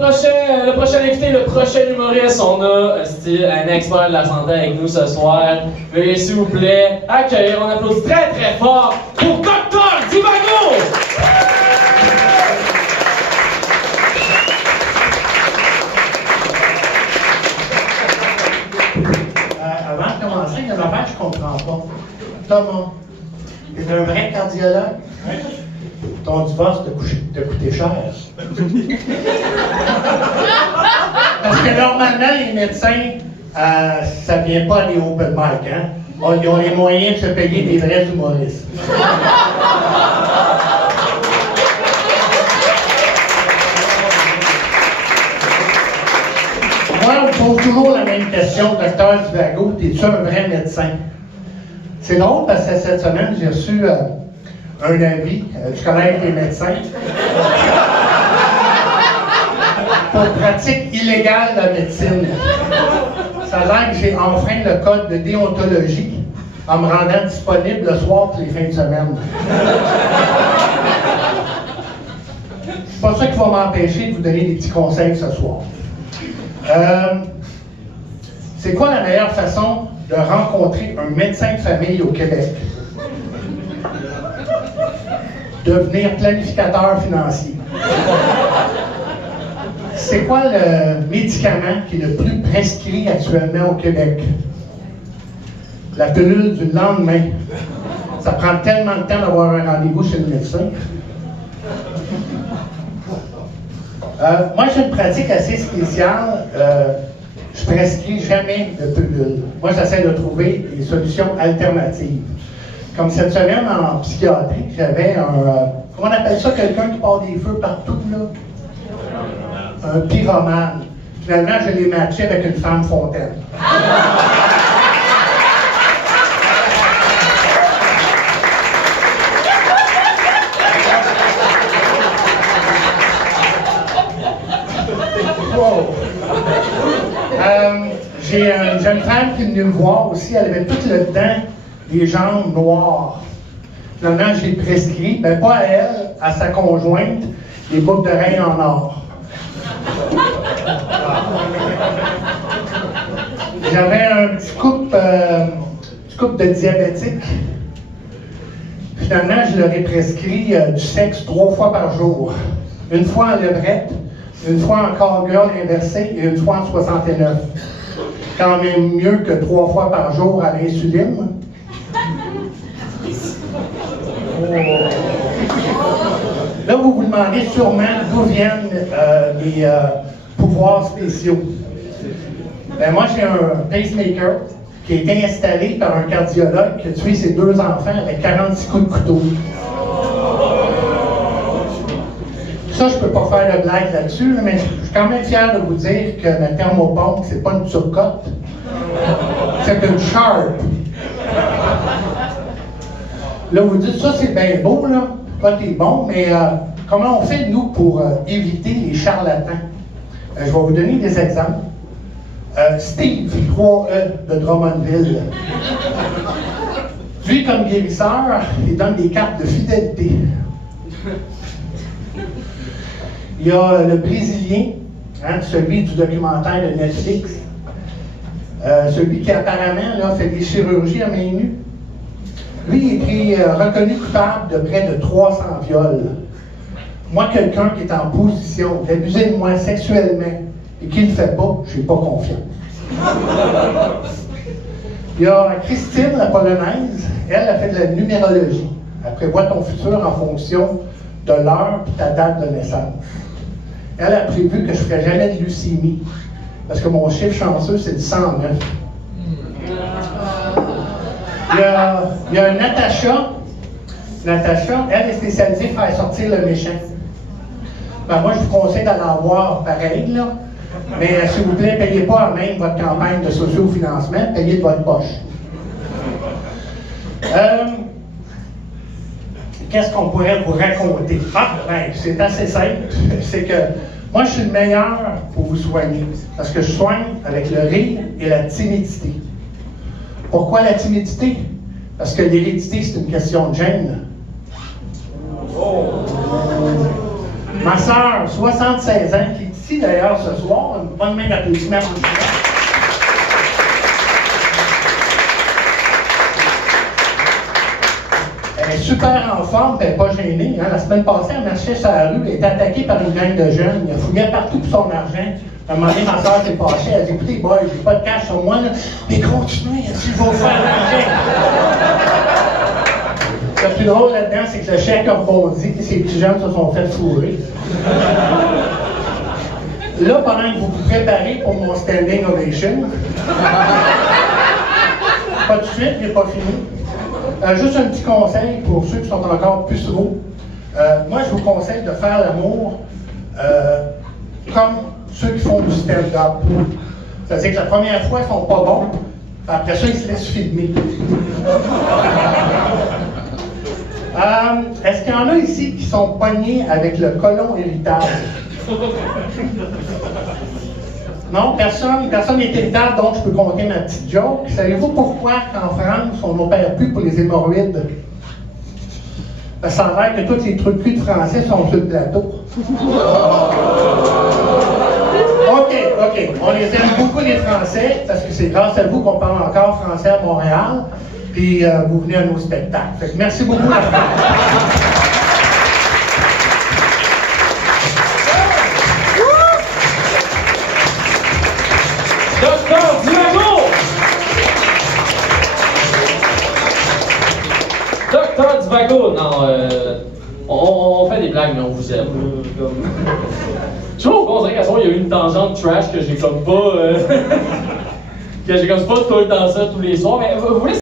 le prochain invité, le prochain humoriste, on a un expert de la santé avec nous ce soir. Veuillez s'il vous plaît accueillir, on applaudit très très fort pour Dr. Divago! Avant de commencer, il y a une affaire que je comprends pas. Thomas, t'es un vrai cardiologue? Ton divorce t'a coûté cher. Parce que normalement, les médecins, ça vient pas des open mic, hein? Ils ont les moyens de se payer des vrais humoristes. Moi, on me pose toujours la même question, Dr. Divago, t'es-tu un vrai médecin? C'est drôle parce que cette semaine, j'ai reçu un avis du Collège des médecins pour pratique illégale de la médecine. Ça a l'air que j'ai enfreint le code de déontologie en me rendant disponible le soir pour les fins de semaine. C'est pas ça qui va m'empêcher de vous donner des petits conseils ce soir. C'est quoi la meilleure façon de rencontrer un médecin de famille au Québec? Devenir planificateur financier. C'est quoi le médicament qui est le plus prescrit actuellement au Québec? La pilule du lendemain. Ça prend tellement de temps d'avoir un rendez-vous chez le médecin. Moi, j'ai une pratique assez spéciale. Je prescris jamais de pilule. Moi, j'essaie de trouver des solutions alternatives. Comme cette semaine en psychiatrie, j'avais comment on appelle ça, quelqu'un qui part des feux partout, là? Un pyromane. Finalement, je l'ai matché avec une femme fontaine. Wow. J'ai une jeune femme qui est venue me voir aussi, elle avait tout le dent des jambes noires. Finalement, j'ai prescrit, pas à elle, à sa conjointe, des boucles d'oreilles en or. J'avais un petit couple de diabétiques. Finalement, je leur ai prescrit du sexe 3 fois par jour. Une fois en levrette, une fois en cowgirl inversé et une fois en 69. Quand même mieux que 3 fois par jour à l'insuline. Là, vous vous demandez sûrement d'où viennent les pouvoirs spéciaux. Moi, j'ai un pacemaker qui a été installé par un cardiologue qui a tué ses 2 enfants avec 46 coups de couteau. Ça, je ne peux pas faire de blague là-dessus, mais je suis quand même fier de vous dire que ma thermopompe, c'est pas une turcotte, c'est une Sharp. Là, vous dites, ça, c'est bien beau, là. Toi, t'es bon, mais comment on fait, nous, pour éviter les charlatans? Je vais vous donner des exemples. Steve, 3E de Drummondville. Lui, comme guérisseur, il donne des cartes de fidélité. Il y a le Brésilien, celui du documentaire de Netflix, celui qui apparemment là, fait des chirurgies à main nue. Lui, il est reconnu coupable de près de 300 viols. Moi, quelqu'un qui est en position d'abuser de moi sexuellement et qui ne le fait pas, je n'ai pas confiance. Il y a Christine, la polonaise, elle a fait de la numérologie. Elle prévoit ton futur en fonction de l'heure et ta date de naissance. Elle a prévu que je ne ferais jamais de leucémie, parce que mon chiffre chanceux, c'est le 109. Il y a Natacha. Natacha, elle est spécialisée pour faire sortir le méchant. Moi, je vous conseille d'en avoir pareil, là. Mais s'il vous plaît, ne payez pas à même votre campagne de socio-financement, payez de votre poche. Qu'est-ce qu'on pourrait vous raconter? C'est assez simple. C'est que moi, je suis le meilleur pour vous soigner. Parce que je soigne avec le rire et la timidité. Pourquoi la timidité? Parce que l'hérédité, c'est une question de gène. Ma soeur, 76 ans, ici d'ailleurs ce soir. Une bonne main d'applaudissements pour lui. Elle est super en forme, elle n'est pas gênée. Hein. La semaine passée, elle marchait sur la rue, elle était attaquée par une gang de jeunes. Elle fouillait partout pour son argent. À un moment donné, ma soeur s'est fâchée. Elle a dit, écoutez, boy, j'ai pas de cash sur moi, là. Mais continuez, elle dit, je vais vous faire l'argent. Le plus drôle là-dedans, c'est que le chèque a rebondi, et ces petits jeunes se sont fait fourrer. Là, pendant que vous vous préparez pour mon standing ovation, pas tout de suite, il n'est pas fini. Juste un petit conseil pour ceux qui sont encore puceraux. Moi, je vous conseille de faire l'amour comme ceux qui font du stand-up. C'est-à-dire que la première fois, ils sont pas bons, puis après ça, ils se laissent filmer. Est-ce qu'il y en a ici qui sont pognés avec le colon héritage? Non, personne n'est héritable, donc je peux compter ma petite joke. Savez-vous pourquoi qu'en France, on n'opère plus pour les hémorroïdes? Parce que ça a l'air que tous les trucs de français sont sur le plateau. OK. On les aime beaucoup, les Français, parce que c'est grâce à vous qu'on parle encore français à Montréal. Puis vous venez à nos spectacles. Fait que merci beaucoup, la France. Docteur Divago! Docteur Divago! Non, on fait des blagues, mais on vous aime. Je trouve qu'on dirait qu'à ce moment, il y a eu une tangente trash que j'ai comme pas... que j'ai comme pas tout le temps ça tous les soirs, mais vous voulez